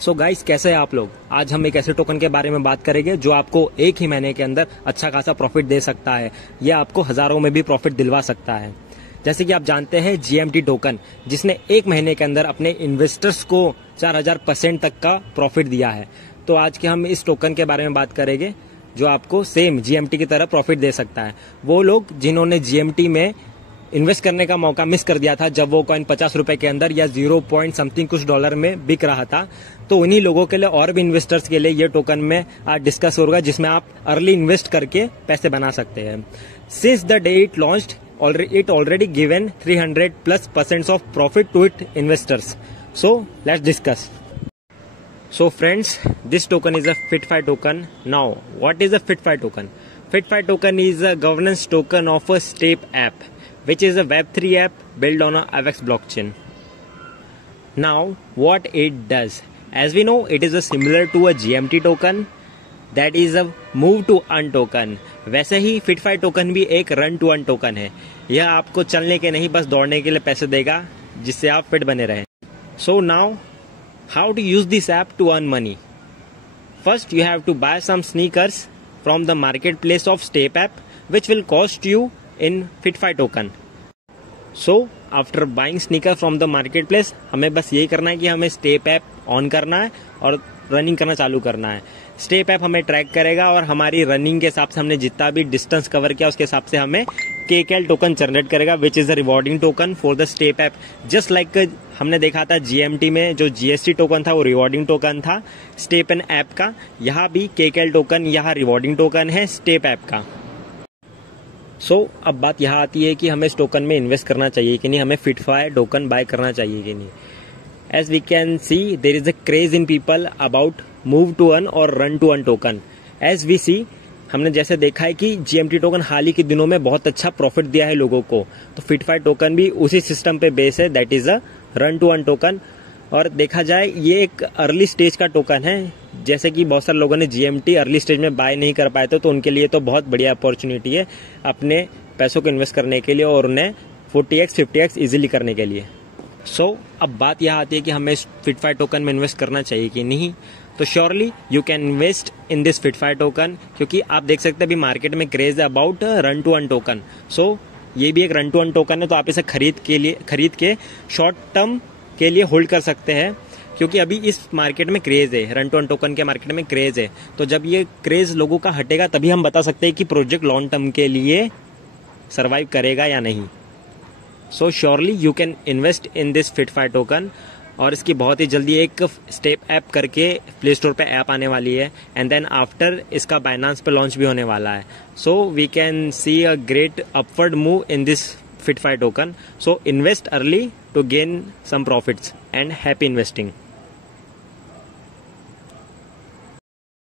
So guys, कैसे हैं आप लोग। आज हम एक ऐसे टोकन के बारे में बात करेंगे जो आपको एक ही महीने के अंदर अच्छा खासा प्रॉफिट दे सकता है। यह आपको हजारों में भी प्रॉफिट दिलवा सकता है। जैसे कि आप जानते हैं GMT टोकन, जिसने एक महीने के अंदर अपने इन्वेस्टर्स को 4000% तक का प्रॉफिट दिया है। तो आज के हम इस टोकन के बारे में बात करेंगे जो आपको सेम GMT की तरह प्रॉफिट दे सकता है। वो लोग जिन्होंने GMT में इन्वेस्ट करने का मौका मिस कर दिया था जब वो कॉइन 50 रुपए के अंदर या 0 पॉइंट समथिंग कुछ डॉलर में बिक रहा था, तो उन्हीं लोगों के लिए और भी इन्वेस्टर्स के लिए ये टोकन में आज डिस्कस होगा, जिसमें आप अर्ली इन्वेस्ट करके पैसे बना सकते हैं। Since the day it launched, it already given 300+% of profit to its investors. So let's discuss. So friends, this token is a FitFi token. Now, what is a FitFi token? FitFi token is a governance token of a Step app, which is a Web3 app built on a AVAX blockchain. Now, what it does? As we know, it is a similar to a GMT token. That is a move to earn token. वैसे ही FitFi token भी एक run to earn token है। यह आपको चलने के नहीं, बस दौड़ने के लिए पैसे देगा, जिससे आप फिट बने रहें। So now, how to use this app to earn money? First, you have to buy some sneakers from the market place of step app, which will cost you in FitFi token. So after buying sneaker from the market place, हमें बस यही करना है कि हमें step app on करना है और रनिंग करना चालू करना है। स्टेप ऐप हमें ट्रैक करेगा और हमारी रनिंग के हिसाब से हमने जितना भी डिस्टेंस कवर किया उसके हिसाब से हमें KKL टोकन जनरेट करेगा, which is a rewarding token for the step app. Just like हमने देखा था GMT में जो GST टोकन था वो रिवॉर्डिंग टोकन था स्टेप एन ऐप का। यहाँ भी KKL टोकन यहाँ रिवॉर्डिंग टोकन है स्टेप ऐप का। सो अब बात यहाँ आती है कि हमें इस टोकन में इन्वेस्ट करना चाहिए कि नहीं, हमें FitFi टोकन बाय करना चाहिए कि नहीं। As we can see, there is a craze in people about move to earn और run to earn token. As we see, हमने जैसे देखा है कि GMT टोकन हाल ही के दिनों में बहुत अच्छा प्रॉफिट दिया है लोगों को, तो FitFi टोकन भी उसी सिस्टम पे बेस है, that is a run to earn token. और देखा जाए ये एक अर्ली स्टेज का टोकन है, जैसे कि बहुत सारे लोगों ने GMT अर्ली स्टेज में बाय नहीं कर पाए थे, तो उनके लिए तो बहुत बढ़िया अपॉर्चुनिटी है अपने पैसों को इन्वेस्ट करने के लिए और उन्हें 40x 50x इजिली करने के लिए। सो अब बात यह आती है कि हमें FitFi टोकन में इन्वेस्ट करना चाहिए कि नहीं। तो surely you can invest in this FitFi token, क्योंकि आप देख सकते हैं अभी मार्केट में क्रेज है about run to earn token. So ये भी एक रन टू अर्न टोकन है, तो आप इसे खरीद के शॉर्ट टर्म के लिए होल्ड कर सकते हैं, क्योंकि अभी इस मार्केट में क्रेज है, रन टू अर्न टोकन के मार्केट में क्रेज है। तो जब ये क्रेज लोगों का हटेगा तभी हम बता सकते हैं कि प्रोजेक्ट लॉन्ग टर्म के लिए सर्वाइव करेगा या नहीं। So surely you can invest in this FitFi token. और इसकी बहुत ही जल्दी एक स्टेप ऐप करके प्ले स्टोर पे ऐप आने वाली है, एंड देन आफ्टर इसका बाइनांस पे लॉन्च भी होने वाला है। So we can see a great upward move in this FitFi token. So invest early to gain some profits and happy investing.